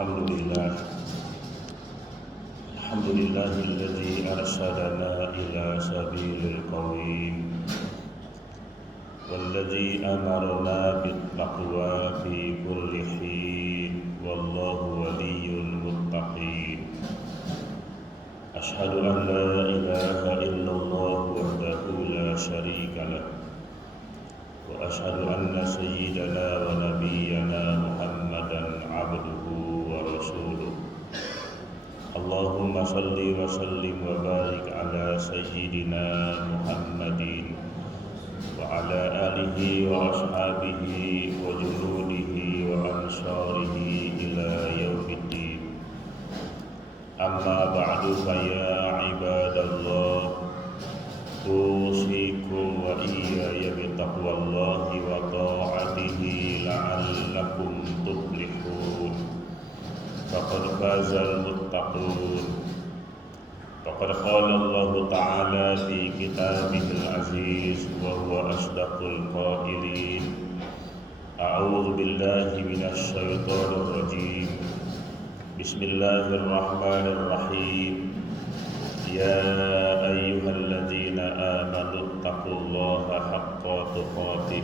الحمد لله الذي أرشدنا إلى سبيل القويم والذي أمرنا بالتقوى في كل حين والله ولي المتقين أشهد أن لا إله إلا الله وحده لا شريك له وأشهد أن سيدنا ونبينا محمدا عبده ورسوله اللهم صل وسلم وبارك على سيدنا محمد وعلى آله وأصحابه وجنوده وأنصاره إلى يوم الدين أما بعد فيا عباد الله أوصيكم وإياي بتقوى الله وطاعته لعلكم تفلحون فقد فاز المتقون فقد قال الله تعالى في كتابه العزيز وهو أصدق القائلين أعوذ بالله من الشيطان الرجيم بسم الله الرحمن الرحيم يا أيها الذين آمنوا اتقوا الله حق تقاته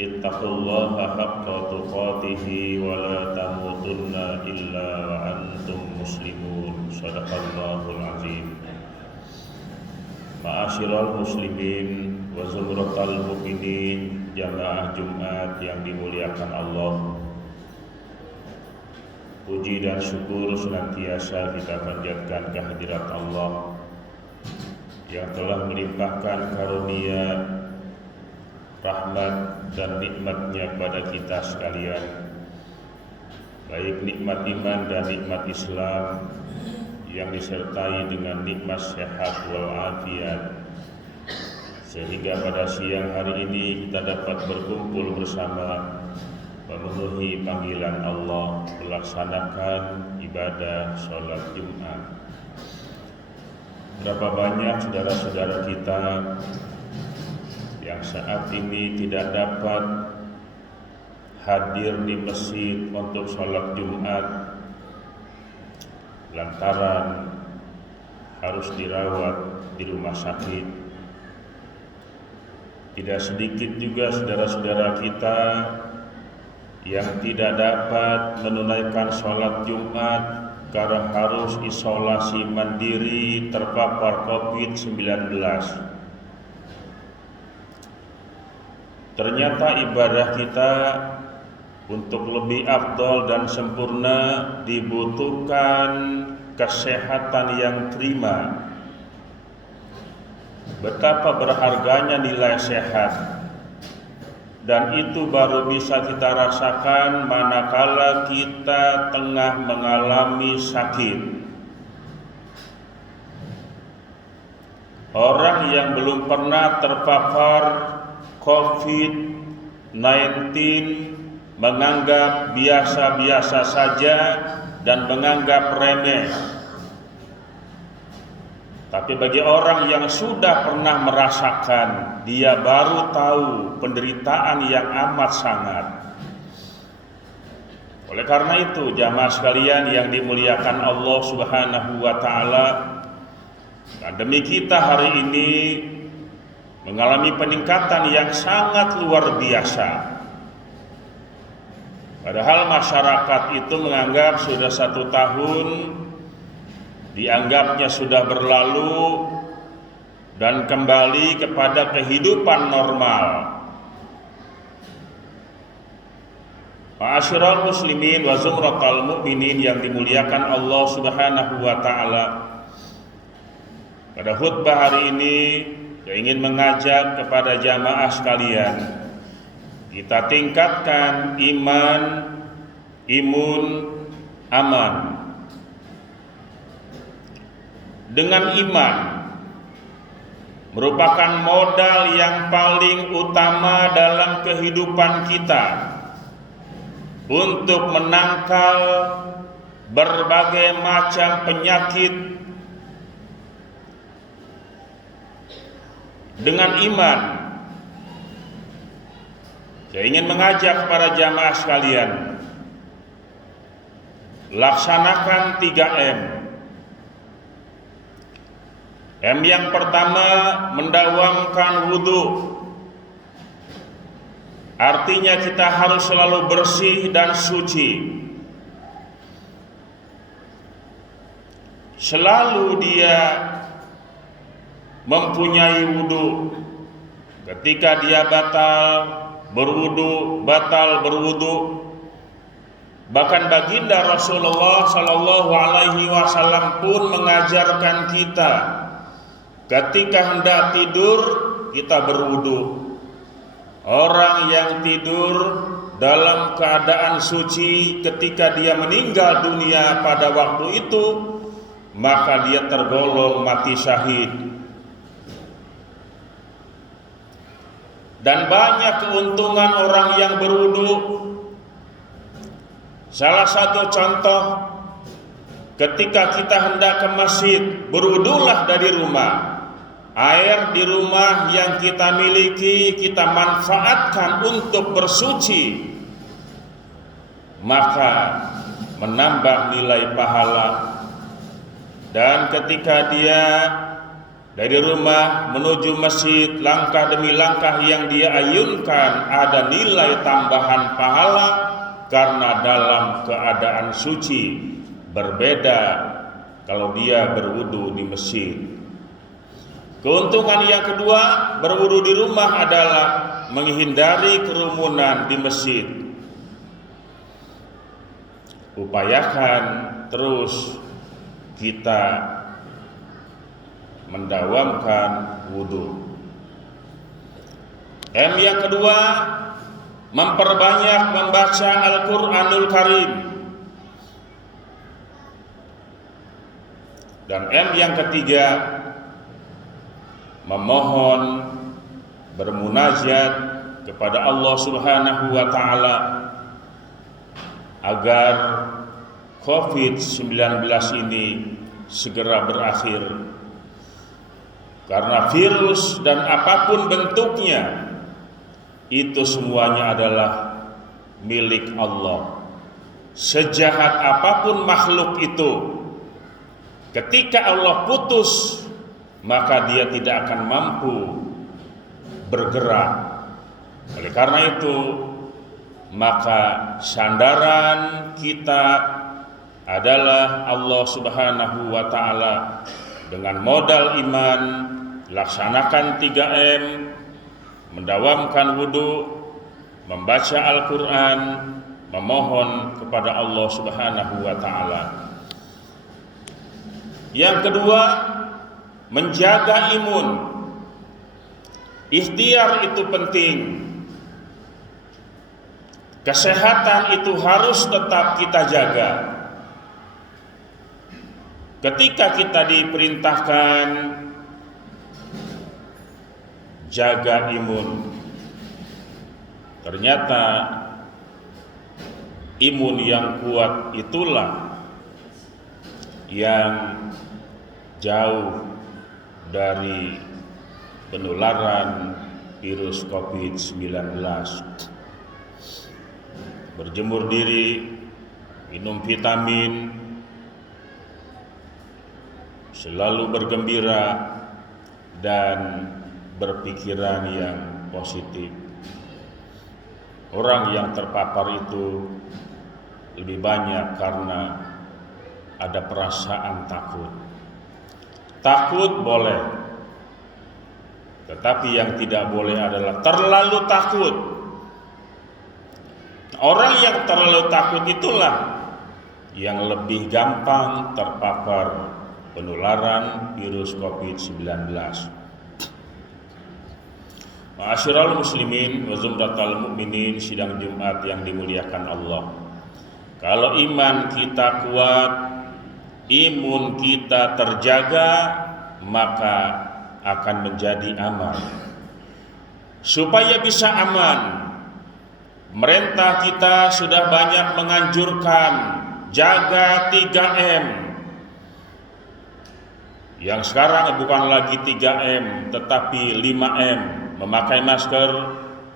اتقوا الله حق تقاته ولا تموتن إلا وأنتم مسلمون صدق الله العظيم. Ma'asyiral muslimin wa zumratal mukminin, jamaah Jumat yang dimuliakan Allah. Puji dan syukur senantiasa kita panjatkan kehadirat Allah yang telah melimpahkan karunia, rahmat dan nikmatnya kepada kita sekalian, baik nikmat iman dan nikmat Islam yang disertai dengan nikmat sehat walafiat, sehingga pada siang hari ini kita dapat berkumpul bersama memenuhi panggilan Allah melaksanakan ibadah sholat Jumat. Berapa banyak saudara-saudara kita yang saat ini tidak dapat hadir di masjid untuk sholat Jumat lantaran harus dirawat di rumah sakit. Tidak sedikit juga saudara-saudara kita yang tidak dapat menunaikan sholat Jumat karena harus isolasi mandiri terpapar COVID-19. Ternyata ibadah kita untuk lebih afdal dan sempurna dibutuhkan kesehatan yang prima. Betapa berharganya nilai sehat, dan itu baru bisa kita rasakan manakala kita tengah mengalami sakit. Orang yang belum pernah terpapar COVID-19 menganggap biasa-biasa saja dan menganggap remeh. Tapi bagi orang yang sudah pernah merasakan, dia baru tahu penderitaan yang amat sangat. Oleh karena itu, jamaah sekalian yang dimuliakan Allah Subhanahu wa taala, pandemi kita hari ini mengalami peningkatan yang sangat luar biasa. Padahal masyarakat itu menganggap sudah 1 tahun, dianggapnya sudah berlalu dan kembali kepada kehidupan normal. Ma'asyiral muslimin wa zumratal mukminin yang dimuliakan Allah Subhanahu wa taala. Pada khutbah hari ini saya ingin mengajak kepada jamaah sekalian, kita tingkatkan iman, imun, aman. Dengan iman merupakan modal yang paling utama dalam kehidupan kita untuk menangkal berbagai macam penyakit. Dengan iman, saya ingin mengajak para jamaah sekalian, laksanakan 3M. M yang pertama, mendawamkan wudhu. Artinya kita harus selalu bersih dan suci. Selalu dia mempunyai wudhu. Ketika dia batal berwudhu. Bahkan baginda Rasulullah Sallallahu Alaihi Wasallam pun mengajarkan kita ketika hendak tidur kita berwudhu. Orang yang tidur dalam keadaan suci ketika dia meninggal dunia pada waktu itu, maka dia tergolong mati syahid. Dan banyak keuntungan orang yang berwudu. Salah satu contoh, ketika kita hendak ke masjid, berwudulah dari rumah. Air di rumah yang kita miliki kita manfaatkan untuk bersuci, maka menambah nilai pahala. Dan ketika dia dari rumah menuju masjid, langkah demi langkah yang dia ayunkan ada nilai tambahan pahala karena dalam keadaan suci. Berbeda kalau dia berwudu di masjid. Keuntungan yang kedua, berwudu di rumah adalah menghindari kerumunan di masjid. Upayakan terus kita mendawamkan wudu. M yang kedua, memperbanyak membaca Al-Quranul Karim. Dan M yang ketiga, memohon bermunajat kepada Allah Subhanahu wa taala agar COVID-19 ini segera berakhir. Karena virus dan apapun bentuknya itu semuanya adalah milik Allah. Sejahat apapun makhluk itu, ketika Allah putus, maka dia tidak akan mampu bergerak. Oleh karena itu, maka sandaran kita adalah Allah Subhanahu wa taala. Dengan modal iman, laksanakan 3M, mendawamkan wudu, membaca Al-Quran, memohon kepada Allah Subhanahu wa taala. Yang kedua, menjaga imun. Ikhtiar itu penting. Kesehatan itu harus tetap kita jaga. Ketika kita diperintahkan jaga imun, ternyata imun yang kuat itulah yang jauh dari penularan virus COVID-19. Berjemur diri, minum vitamin, selalu bergembira dan berpikiran yang positif. Orang yang terpapar itu lebih banyak karena ada perasaan takut. Takut boleh, tetapi yang tidak boleh adalah terlalu takut. Orang yang terlalu takut itulah yang lebih gampang terpapar penularan virus COVID-19. Ma'asyiral muslimin wa zumratal mu'minin, sidang Jumat yang dimuliakan Allah. Kalau iman kita kuat, imun kita terjaga, maka akan menjadi aman. Supaya bisa aman, pemerintah kita sudah banyak menganjurkan jaga 3M. Yang sekarang bukan lagi 3M, tetapi 5M. Memakai masker,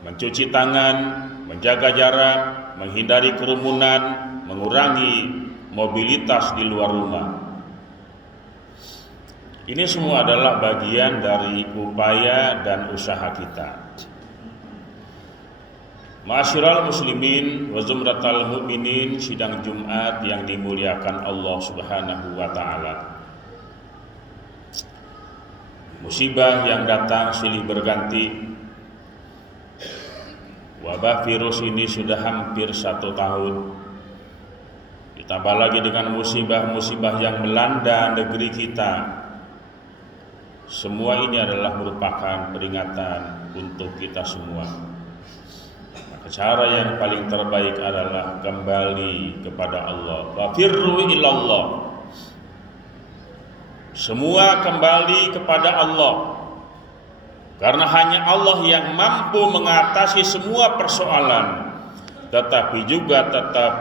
mencuci tangan, menjaga jarak, menghindari kerumunan, mengurangi mobilitas di luar rumah. Ini semua adalah bagian dari upaya dan usaha kita. Ma'asyiral muslimin wa zumratal mu'minin, sidang Jumat yang dimuliakan Allah Subhanahu wa taala. Musibah yang datang silih berganti. Wabah virus ini sudah hampir 1 tahun. Ditambah lagi dengan musibah-musibah yang melanda negeri kita. Semua ini adalah merupakan peringatan untuk kita semua. Maka cara yang paling terbaik adalah kembali kepada Allah. Fafirru ilallah. Semua kembali kepada Allah. Karena hanya Allah yang mampu mengatasi semua persoalan. Tetapi juga tetap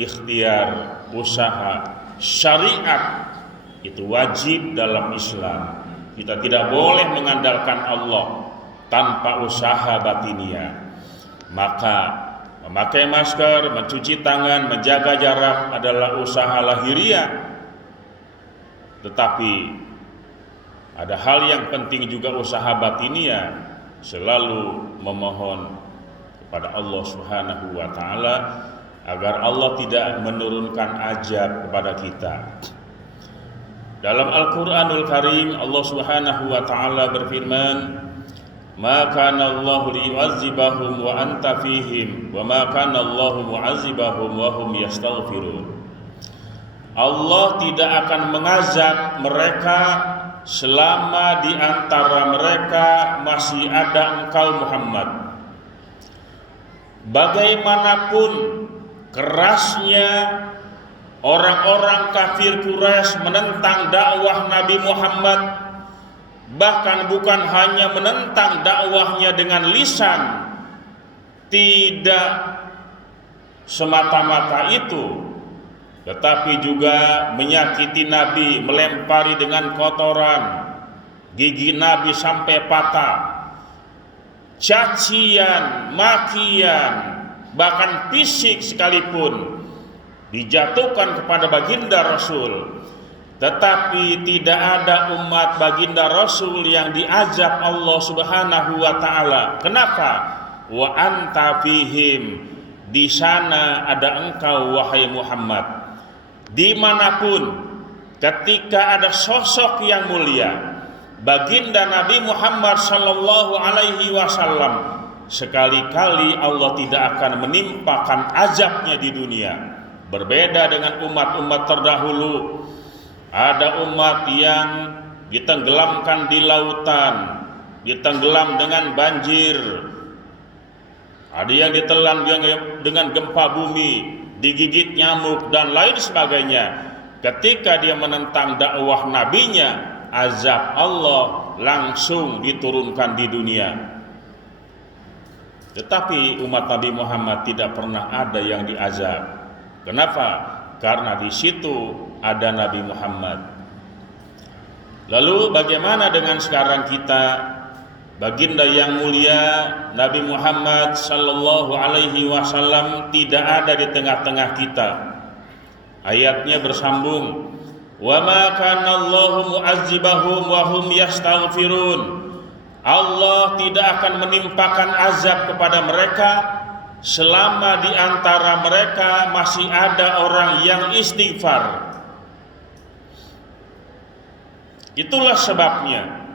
ikhtiar, usaha, syariat itu wajib dalam Islam. Kita tidak boleh mengandalkan Allah tanpa usaha batiniah. Maka memakai masker, mencuci tangan, menjaga jarak adalah usaha lahiriah. Tetapi ada hal yang penting juga, usaha batiniah, selalu memohon kepada Allah Subhanahu wa taala agar Allah tidak menurunkan azab kepada kita. Dalam Al-Qur'anul Karim Allah Subhanahu wa taala berfirman, "Ma kana Allahu liyu'adzibahum wa anta fihim wa ma kana Allahu mu'adzibahum wa hum yastaghfirun." Allah tidak akan mengazab mereka selama di antara mereka masih ada engkau Muhammad. Bagaimanapun kerasnya orang-orang kafir Quraisy menentang dakwah Nabi Muhammad, bahkan bukan hanya menentang dakwahnya dengan lisan, tidak semata-mata itu, tetapi juga menyakiti Nabi, melempari dengan kotoran, gigi Nabi sampai patah, cacian, makian, bahkan fisik sekalipun dijatuhkan kepada baginda Rasul. Tetapi tidak ada umat baginda Rasul yang diazab Allah Subhanahu wa taala. Kenapa? Wa anta fihim, di sana ada engkau wahai Muhammad. Dimanapun, ketika ada sosok yang mulia, baginda Nabi Muhammad sallallahu alaihi wasallam, sekali-kali Allah tidak akan menimpakan azabnya di dunia. Berbeda dengan umat-umat terdahulu, ada umat yang ditenggelamkan di lautan, ditenggelam dengan banjir, ada yang ditelan dengan gempa bumi, digigit nyamuk dan lain sebagainya. Ketika dia menentang dakwah nabinya, azab Allah langsung diturunkan di dunia. Tetapi umat Nabi Muhammad tidak pernah ada yang diazab. Kenapa? Karena di situ ada Nabi Muhammad. Lalu bagaimana dengan sekarang kita? Baginda yang mulia Nabi Muhammad sallallahu alaihi wasallam tidak ada di tengah-tengah kita. Ayatnya bersambung, "Wa ma kana Allahu mu'adzibahum wa hum yastaghfirun." Allah tidak akan menimpakan azab kepada mereka selama di antara mereka masih ada orang yang istighfar. Itulah sebabnya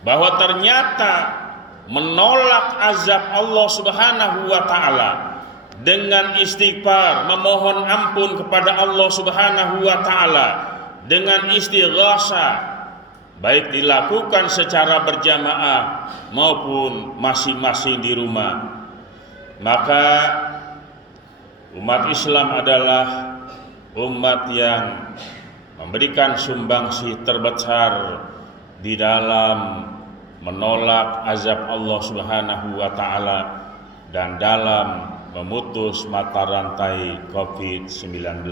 bahwa ternyata menolak azab Allah Subhanahu wa taala dengan istighfar, memohon ampun kepada Allah Subhanahu wa taala dengan istighasah, baik dilakukan secara berjamaah maupun masing-masing di rumah. Maka umat Islam adalah umat yang memberikan sumbangsih terbesar di dalam menolak azab Allah Subhanahu wa taala dan dalam memutus mata rantai COVID-19.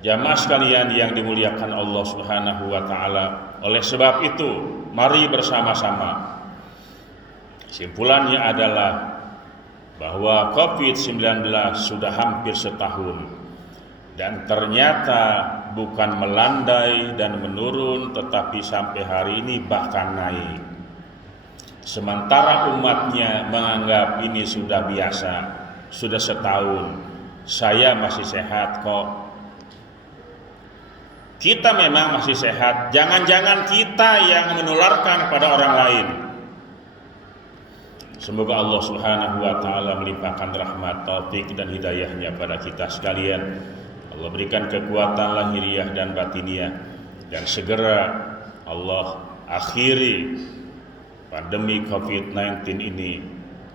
Jamaah sekalian yang dimuliakan Allah Subhanahu wa taala, oleh sebab itu mari bersama-sama. Kesimpulannya adalah bahwa COVID-19 sudah hampir setahun. Dan ternyata bukan melandai dan menurun, tetapi sampai hari ini bahkan naik. Sementara umatnya menganggap ini sudah biasa, sudah setahun, saya masih sehat kok. Kita memang masih sehat, jangan-jangan kita yang menularkan pada orang lain. Semoga Allah Subhanahu wa taala melimpahkan rahmat, taufik dan hidayahnya pada kita sekalian. Allah berikan kekuatan lahiriah dan batiniah, dan segera Allah akhiri pandemi COVID-19 ini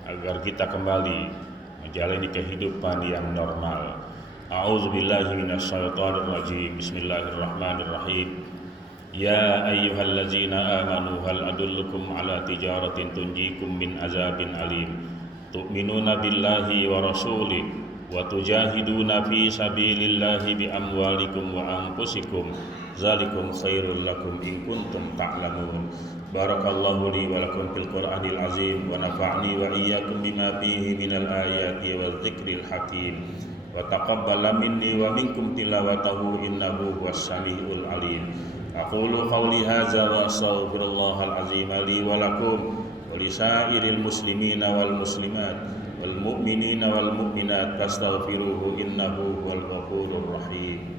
agar kita kembali menjalani kehidupan yang normal. A'udzubillahi minasyaitonirrajim. Bismillahirrahmanirrahim. Ya ayyuhallazina amanu hal adullukum ala tijaratin tunjikum min azabin alim. Tu'minuna billahi wa rasulih wa tujahiduna fi sabilillahi bi amwalikum wa anfusikum zalikum khairul lakum in kuntum ta'lamun. Barakallahu li wa lakum fil Qur'anil azim wa nafa'ni wa iyyakum bima fihi minal ayati wa dzikril hakim wa taqabbala minni wa minkum tilawatahu innahu huwas samiul alim. Aqulu qawli hadza wa astaghfirullahal azim li wa lakum wa lisairil muslimina wal muslimat wal mu'minina wal mu'minat fastaghfiruhu innahu huwal ghafurur rahim.